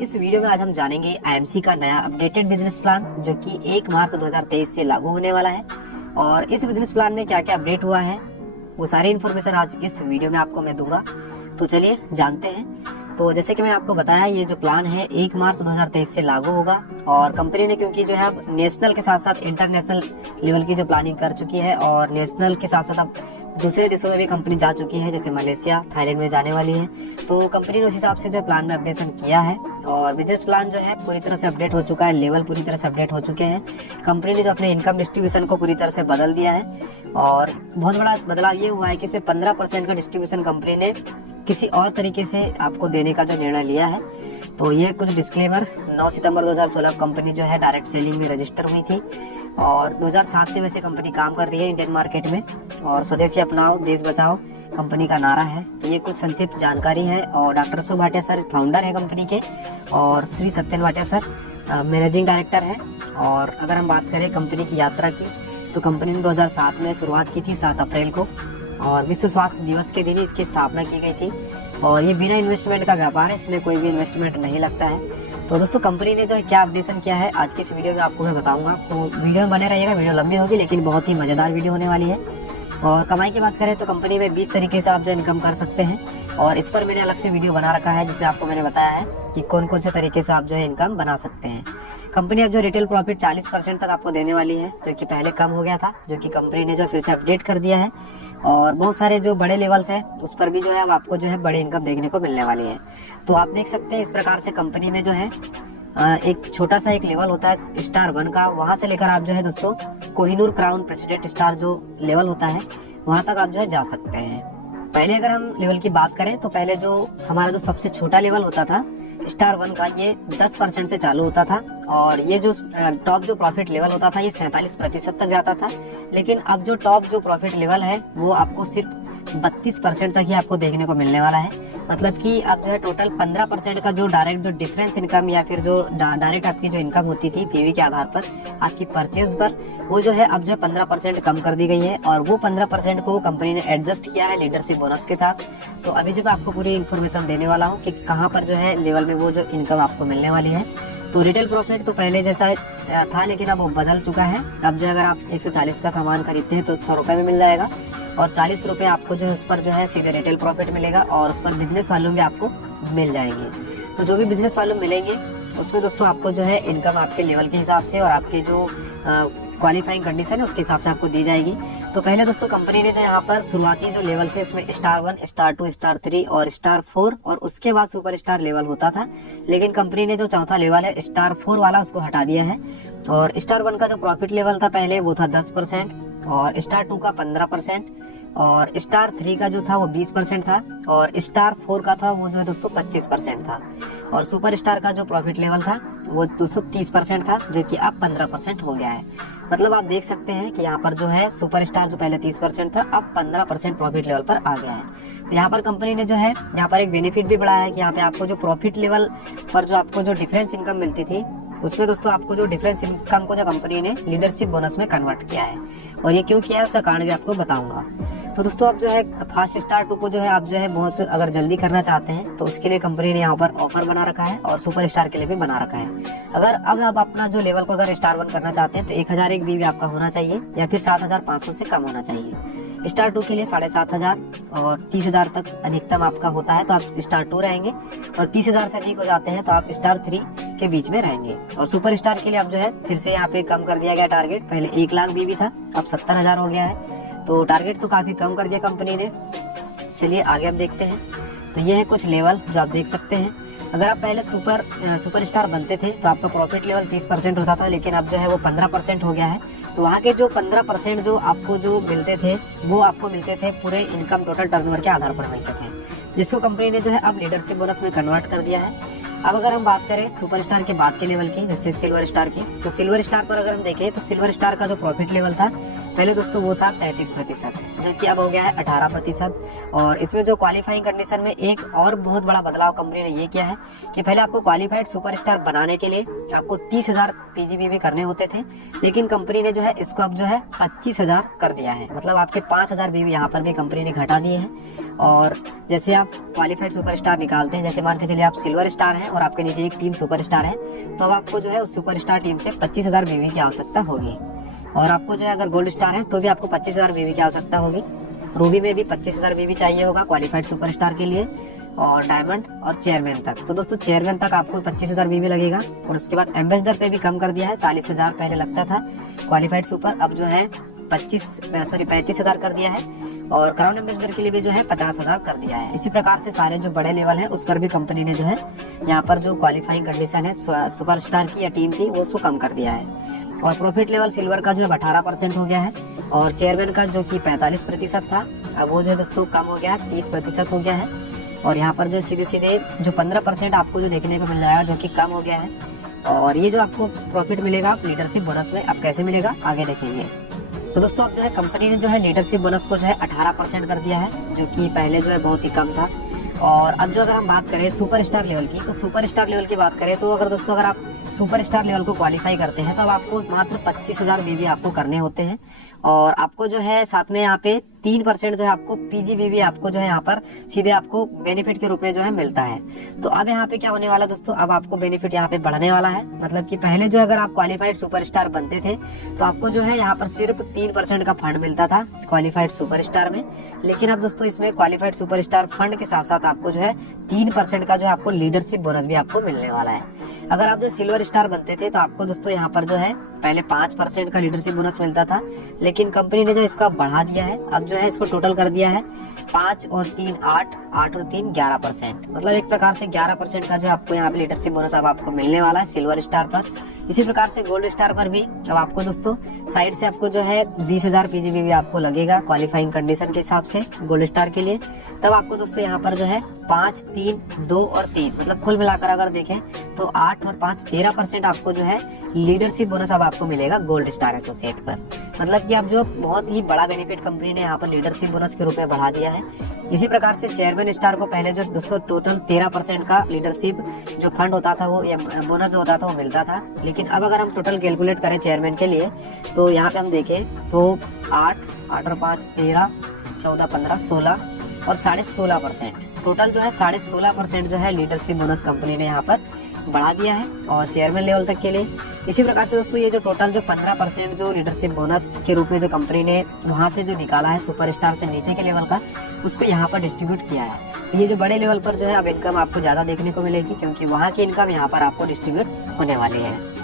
इस वीडियो में आज हम जानेंगे आईएमसी का नया अपडेटेड बिजनेस प्लान जो कि 1 मार्च 2023 से लागू होने वाला है। और इस बिजनेस प्लान में क्या क्या अपडेट हुआ है वो सारी इन्फॉर्मेशन आज इस वीडियो में आपको मैं दूंगा। तो चलिए जानते हैं। तो जैसे कि मैंने आपको बताया, ये जो प्लान है 1 मार्च 2023 से लागू होगा। और कंपनी ने क्योंकि जो है अब नेशनल के साथ साथ इंटरनेशनल लेवल की जो प्लानिंग कर चुकी है और नेशनल के साथ साथ अब दूसरे देशों में भी कंपनी जा चुकी है, जैसे मलेशिया, थाईलैंड में जाने वाली है। तो कंपनी ने उस हिसाब से जो प्लान में अपडेशन किया है और बिजनेस प्लान जो है पूरी तरह से अपडेट हो चुका है, लेवल पूरी तरह से अपडेट हो चुके हैं। कंपनी ने जो अपने इनकम डिस्ट्रीब्यूशन को पूरी तरह से बदल दिया है और बहुत बड़ा बदलाव ये हुआ है कि इसमें 15% का डिस्ट्रीब्यूशन कंपनी ने किसी और तरीके से आपको देने का जो निर्णय लिया है। तो ये कुछ डिस्क्लेमर, 9 सितंबर 2016 कंपनी जो है डायरेक्ट सेलिंग में रजिस्टर हुई थी और 2007 से वैसे कंपनी काम कर रही है इंडियन मार्केट में। और स्वदेशी अपनाओ देश बचाओ कंपनी का नारा है। तो ये कुछ संक्षिप्त जानकारी है। और doctor Ashok Bhatia sir founder है कंपनी के और Shri Satyan Bhatia sir managing director है। और अगर हम बात करें कंपनी की यात्रा की, तो कंपनी ने 2007 में शुरुआत की थी 7 अप्रैल को और विश्व स्वास्थ्य दिवस के दिन इसकी स्थापना की गई थी। और ये बिना इन्वेस्टमेंट का व्यापार है, इसमें कोई भी इन्वेस्टमेंट नहीं लगता है। तो दोस्तों कंपनी ने जो है क्या अपडेशन किया है आज की इस वीडियो में आपको मैं बताऊंगा। तो वीडियो में बने रहिएगा, वीडियो लंबी होगी लेकिन बहुत ही मजेदार वीडियो होने वाली है। और कमाई की बात करें तो कंपनी में 20 तरीके से आप जो इनकम कर सकते हैं और इस पर मैंने अलग से वीडियो बना रखा है जिसमें आपको मैंने बताया है कि कौन कौन से तरीके से आप जो है इनकम बना सकते हैं। कंपनी अब जो रिटेल प्रॉफिट 40% तक आपको देने वाली है, जो कि पहले कम हो गया था, जो कि कंपनी ने जो फिर से अपडेट कर दिया है। और बहुत सारे जो बड़े लेवल्स हैं उस पर भी जो है अब आपको जो है बड़ी इनकम देखने को मिलने वाली है। तो आप देख सकते हैं इस प्रकार से कंपनी में जो है एक छोटा सा एक लेवल होता है स्टार 1 का, वहां से लेकर आप जो है दोस्तों कोहिनूर क्राउन प्रेसिडेंट स्टार जो लेवल होता है वहां तक आप जो है जा सकते हैं। पहले अगर हम लेवल की बात करें तो पहले जो हमारा जो सबसे छोटा लेवल होता था स्टार 1 का, ये 10% से चालू होता था और ये जो टॉप जो प्रॉफिट लेवल होता था ये 47% तक जाता था। लेकिन अब जो टॉप जो प्रॉफिट लेवल है वो आपको सिर्फ 32% तक ही आपको देखने को मिलने वाला है। मतलब कि आप जो है टोटल 15% का जो डायरेक्ट जो डिफरेंस इनकम या फिर जो डायरेक्ट आपकी जो इनकम होती थी पीवी के आधार पर आपकी परचेज पर, वो जो है अब जो है 15% कम कर दी गई है। और वो 15% को कंपनी ने एडजस्ट किया है लीडरशिप बोनस के साथ। तो अभी जो मैं आपको पूरी इन्फॉर्मेशन देने वाला हूँ कि कहाँ पर जो है लेवल में वो जो इनकम आपको मिलने वाली है। तो रिटेल प्रॉफिट तो पहले जैसा था लेकिन अब वो बदल चुका है। अब जो अगर आप 140 का सामान खरीदते हैं तो 100 रुपए में मिल जाएगा और 40 रुपए आपको जो है उस पर जो है सीधे रिटेल प्रॉफिट मिलेगा और उस पर बिजनेस वालों भी आपको मिल जाएंगे। तो जो भी बिजनेस वालों मिलेंगे उसमें दोस्तों आपको जो है इनकम आपके लेवल के हिसाब से और आपके जो क्वालिफाइंग कंडीशन है उसके हिसाब से आपको दी जाएगी। तो पहले दोस्तों कंपनी ने जो यहाँ पर शुरुआती जो लेवल थे उसमें स्टार 1, स्टार 2, स्टार 3 और स्टार 4 और उसके बाद सुपर स्टार लेवल होता था। लेकिन कंपनी ने जो चौथा लेवल है स्टार 4 वाला उसको हटा दिया है। और स्टार 1 का जो प्रॉफिट लेवल था पहले वो था 10% और स्टार 2 का 15% और स्टार 3 का जो था वो 20% था और स्टार 4 का था वो जो है दोस्तों 25% था। और सुपर स्टार का जो प्रॉफिट लेवल था वो 230% था, जो कि अब 15% हो गया है। मतलब आप देख सकते हैं कि यहाँ पर जो है सुपर स्टार जो पहले 30% था अब 15% प्रॉफिट लेवल पर आ गया है। तो यहाँ पर कंपनी ने जो है यहाँ पर एक बेनिफिट भी बढ़ाया है कि यहाँ पे आपको जो प्रॉफिट लेवल पर जो आपको जो डिफरेंस इनकम मिलती थी उसमें दोस्तों आपको जो डिफरेंस इनकम को जो कंपनी ने लीडरशिप बोनस में कन्वर्ट किया है। और ये क्यों किया है उसका कारण भी आपको बताऊंगा। तो दोस्तों आप जो है फास्ट स्टार 2 को जो है आप जो है बहुत अगर जल्दी करना चाहते हैं तो उसके लिए कंपनी ने यहाँ पर ऑफर बना रखा है और सुपर स्टार के लिए भी बना रखा है। अगर अब आप अपना जो लेवल को अगर स्टार 1 करना चाहते हैं तो 1001 बीवी आपका होना चाहिए या फिर 7500 से कम होना चाहिए। स्टार 2 के लिए 7500 और 30,000 तक अधिकतम आपका होता है तो आप स्टार 2 रहेंगे और 30,000 से अधिक हो जाते हैं तो आप स्टार 3 के बीच में रहेंगे। और सुपर स्टार के लिए आप जो है फिर से यहाँ पे कम कर दिया गया टारगेट, पहले 1 लाख बीवी था अब 70,000 हो गया है। तो टारगेट तो काफी कम कर दिया कंपनी ने। चलिए आगे अब देखते हैं। तो ये है कुछ लेवल जो आप देख सकते हैं। अगर आप पहले सुपर स्टार बनते थे तो आपका प्रॉफिट लेवल 30% होता था, लेकिन अब जो है वो 15% हो गया है। तो वहाँ के जो 15% जो आपको जो मिलते थे वो आपको मिलते थे पूरे इनकम टोटल टर्नओवर के आधार पर मिलते थे, जिसको कंपनी ने जो है अब लीडरशिप बोनस में कन्वर्ट कर दिया है। अब अगर हम बात करें सुपर स्टार के बाद के लेवल की, जैसे सिल्वर स्टार की, तो सिल्वर स्टार पर अगर हम देखें तो सिल्वर स्टार का जो प्रॉफिट लेवल था पहले दोस्तों वो था 33%, जो कि अब हो गया है 18%। और इसमें जो क्वालिफाइंग कंडीशन में एक और बहुत बड़ा बदलाव कंपनी ने ये किया है कि पहले आपको क्वालिफाइड सुपरस्टार बनाने के लिए आपको 30,000 पीजीबीवी करने होते थे, लेकिन कंपनी ने जो है इसको अब जो है 25,000 कर दिया है। मतलब आपके 5,000 बीवी यहाँ पर भी कंपनी ने घटा दिए हैं। और जैसे आप क्वालिफाइड सुपरस्टार निकालते हैं, जैसे मान के चलिए आप सिल्वर स्टार हैं और आपके नीचे एक टीम सुपरस्टार है, तो अब आपको जो है उस सुपरस्टार टीम से 25,000 वीवी की आवश्यकता होगी। और आपको जो है अगर गोल्ड स्टार है तो भी आपको 25,000 वीवी की आवश्यकता होगी। रूबी में भी 25,000 वीवी चाहिए होगा क्वालिफाइड सुपरस्टार के लिए, और डायमंड और चेयरमैन तक। तो दोस्तों चेयरमैन तक आपको 25,000 वीवी लगेगा। और उसके बाद एम्बेसडर पे भी कम कर दिया है, 40,000 पहले लगता था क्वालिफाइड सुपर, अब जो है 35,000 कर दिया है। और क्राउन एम्बेसडर के लिए भी जो है 50,000 कर दिया है। इसी प्रकार से सारे जो बड़े लेवल है उस पर भी कंपनी ने जो है यहाँ पर जो क्वालिफाइंग कंडीशन है सुपरस्टार की या टीम की वो उसको कम कर दिया है। और प्रॉफिट लेवल सिल्वर का जो है 18% हो गया है, और चेयरमैन का जो कि 45% था अब वो जो है दोस्तों कम हो गया है, 30% हो गया है। और यहाँ पर जो सीधे सीधे जो 15% आपको जो देखने को मिल जाएगा जो कि कम हो गया है। और ये जो आपको प्रॉफिट मिलेगा लीडरशिप बोनस में, अब कैसे मिलेगा आगे देखेंगे। तो दोस्तों अब जो है कंपनी ने जो है लीडरशिप बोनस को जो है 18% कर दिया है, जो कि पहले जो है बहुत ही कम था। और अब जो अगर हम बात करें सुपरस्टार लेवल की, तो सुपरस्टार लेवल की बात करें तो अगर दोस्तों अगर आप सुपरस्टार लेवल को क्वालिफाई करते हैं तो अब आपको मात्र 25,000 वीवी आपको करने होते हैं। और आपको जो है साथ में यहाँ पे 3% जो है आपको पीजीवीवी आपको जो है यहाँ पर सीधे आपको बेनिफिट के रूप में जो है मिलता है। तो अब यहाँ पे क्या होने वाला दोस्तों, अब आपको बेनिफिट यहाँ पे बढ़ने वाला है। मतलब कि पहले जो अगर आप क्वालिफाइड सुपरस्टार बनते थे तो आपको जो है यहाँ पर सिर्फ 3% का फंड मिलता था क्वालिफाइड सुपरस्टार में, लेकिन अब दोस्तों इसमें क्वालिफाइड सुपरस्टार फंड के साथ साथ आपको जो है 3% का जो है आपको लीडरशिप बोनस भी आपको मिलने वाला है। अगर आप जो सिल्वर स्टार बनते थे तो आपको दोस्तों यहाँ पर जो है पहले 5% का लीडरशिप बोनस मिलता था, लेकिन कंपनी ने जो इसका बढ़ा दिया है, अब जो है इसको टोटल कर दिया है 5 और 3 8, 8 और 3 11%। मतलब एक प्रकार से 11% का जो आपको यहाँ पे लीडरशिप बोनस अब आपको मिलने वाला है सिल्वर स्टार पर। इसी प्रकार से गोल्ड स्टार पर भी अब आपको दोस्तों साइड से आपको जो है 20,000 पीजीवीवी आपको लगेगा क्वालिफाइंग कंडीशन के हिसाब से गोल्ड स्टार के लिए। तब आपको दोस्तों यहाँ पर जो है 5, 3, 2 और 3 मतलब कुल मिलाकर अगर देखें तो 8 और 5 13% आपको जो है लीडरशिप बोनस अब आपको मिलेगा गोल्ड स्टार एसोसिएट पर। मतलब कि अब जो बहुत ही बड़ा बेनिफिट कंपनी ने यहाँ पर लीडरशिप बोनस के रूप में बढ़ा दिया है। इसी प्रकार से चेयरमैन स्टार को पहले जो दोस्तों टोटल 13% का लीडरशिप जो फंड होता था वो या बोनस जो होता था वो मिलता था, लेकिन अब अगर हम टोटल कैलकुलेट करें चेयरमैन के लिए तो यहाँ पे हम देखें तो 8, 8 और 5 13, 14, 15, 16 और 16.5% टोटल जो है 16.5% जो है लीडरशिप बोनस कंपनी ने यहाँ पर बढ़ा दिया है और चेयरमैन लेवल तक के लिए। इसी प्रकार से दोस्तों ये जो टोटल जो 15% जो लीडरशिप बोनस के रूप में जो कंपनी ने वहां से जो निकाला है सुपरस्टार से नीचे के लेवल का, उसको यहाँ पर डिस्ट्रीब्यूट किया है। तो ये जो बड़े लेवल पर जो है अब इनकम आपको ज्यादा देखने को मिलेगी, क्योंकि वहाँ की इनकम यहाँ पर आपको डिस्ट्रीब्यूट होने वाली है।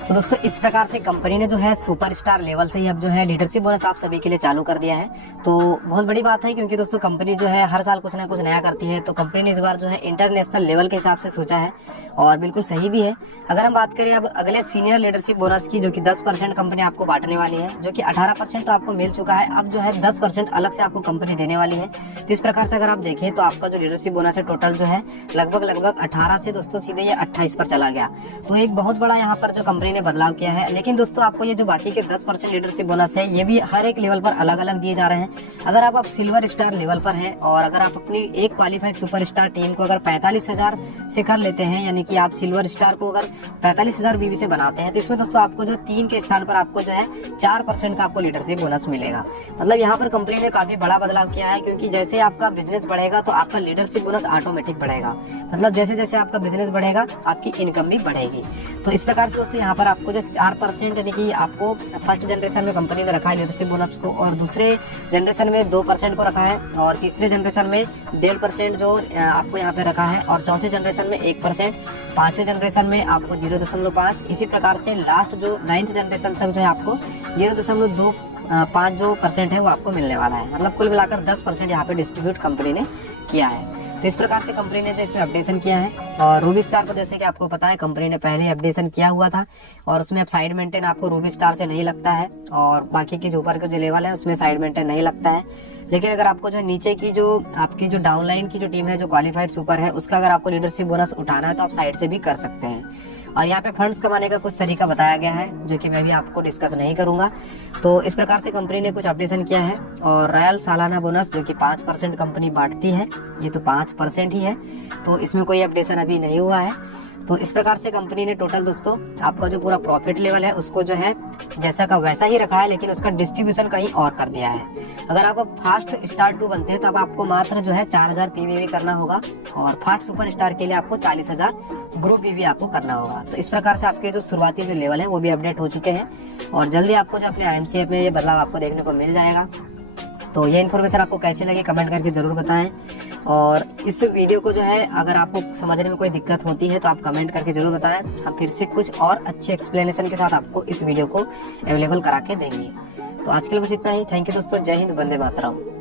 तो दोस्तों इस प्रकार से कंपनी ने जो है सुपरस्टार लेवल से ही अब जो है लीडरशिप बोनस आप सभी के लिए चालू कर दिया है। तो बहुत बड़ी बात है, क्योंकि दोस्तों कंपनी जो है हर साल कुछ ना कुछ नया करती है। तो कंपनी ने इस बार जो है इंटरनेशनल लेवल के हिसाब से सोचा है और बिल्कुल सही भी है। अगर हम बात करें अब अगले सीनियर लीडरशिप बोनस की, जो कि 10% कंपनी आपको बांटने वाली है, जो कि 18% तो आपको मिल चुका है, अब जो है 10% अलग से आपको कंपनी देने वाली है। तो इस प्रकार से अगर आप देखें तो आपका जो लीडरशिप बोनस है टोटल जो है लगभग 18 से दोस्तों सीधे ये 28 पर चला गया। तो एक बहुत बड़ा यहाँ पर जो कंपनी ने बदलाव किया है। लेकिन दोस्तों आपको ये जो बाकी के 10% लीडरशिप बोनस है ये भी हर एक लेवल पर अलग अलग दिए जा रहे हैं। अगर आप सिल्वर स्टार लेवल पर हैं और अगर आप अपनी एक क्वालिफाइड सुपरस्टार टीम को अगर 45,000 से कर लेते हैं, यानी कि आप सिल्वर स्टार को अगर 45,000 बीवी से बनाते हैं, तो इसमें दोस्तों आपको जो 3 के स्थान पर आपको जो है 4% का आपको लीडरशिप बोनस मिलेगा। मतलब यहाँ पर कंपनी ने काफी बड़ा बदलाव किया है, क्योंकि जैसे आपका बिजनेस बढ़ेगा तो आपका लीडरशिप बोनस ऑटोमेटिक बढ़ेगा। मतलब जैसे जैसे आपका बिजनेस बढ़ेगा आपकी इनकम भी बढ़ेगी। तो इस प्रकार से दोस्तों यहाँ पर आपको जो 4% यानी कि आपको फर्स्ट जनरेशन में कंपनी ने रखा है लीडरशिप बोनस को, और दूसरे जनरेशन में 2% को रखा है, और तीसरे जनरेशन में 1.5% जो आपको यहाँ पे रखा है, और चौथे जनरेशन में 1%, पांचवें जनरेशन में आपको 0.5। इसी प्रकार से लास्ट जो 9th जनरेशन तक जो है आपको 0.25 जो % है वो आपको मिलने वाला है। मतलब कुल मिलाकर 10% यहाँ पे डिस्ट्रीब्यूट कंपनी ने किया है। तो इस प्रकार से कंपनी ने जो इसमें अपडेशन किया है। और रूबी स्टार को जैसे कि आपको पता है कंपनी ने पहले अपडेशन किया हुआ था, और उसमें अब साइड मेंटेन आपको रूबी स्टार से नहीं लगता है, और बाकी के जो ऊपर के जो लेवल है उसमें साइड मेंटेन नहीं लगता है। लेकिन अगर आपको जो नीचे की जो आपकी जो डाउनलाइन की जो टीम है जो क्वालिफाइड सुपर है, उसका अगर आपको लीडरशिप बोनस उठाना है तो आप साइड से भी कर सकते हैं। और यहाँ पे फंड्स कमाने का कुछ तरीका बताया गया है, जो कि मैं भी आपको डिस्कस नहीं करूंगा। तो इस प्रकार से कंपनी ने कुछ अपडेशन किया है। और रॉयल सालाना बोनस जो कि 5% कंपनी बांटती है, ये तो 5% ही है, तो इसमें कोई अपडेशन अभी नहीं हुआ है। तो इस प्रकार से कंपनी ने टोटल दोस्तों आपका जो पूरा प्रॉफिट लेवल है उसको जो है जैसा का वैसा ही रखा है, लेकिन उसका डिस्ट्रीब्यूशन कहीं और कर दिया है। अगर आप अब फास्ट स्टार 2 बनते हैं तो अब आपको मात्र जो है 4000 पीवीवी करना होगा, और फास्ट सुपर स्टार के लिए आपको 40,000 ग्रुप पीवी आपको करना होगा। तो इस प्रकार से आपके जो शुरुआती जो लेवल है वो भी अपडेट हो चुके हैं, और जल्दी आपको जो अपने IMC ऐप में ये बदलाव आपको देखने को मिल जाएगा। तो ये इन्फॉर्मेशन आपको कैसी लगी कमेंट करके जरूर बताएं, और इस वीडियो को जो है अगर आपको समझने में कोई दिक्कत होती है तो आप कमेंट करके जरूर बताएं। हम फिर से कुछ और अच्छे एक्सप्लेनेशन के साथ आपको इस वीडियो को अवेलेबल करा के देंगे। तो आज के लिए बस इतना ही। थैंक यू दोस्तों, जय हिंद, वंदे मातरम।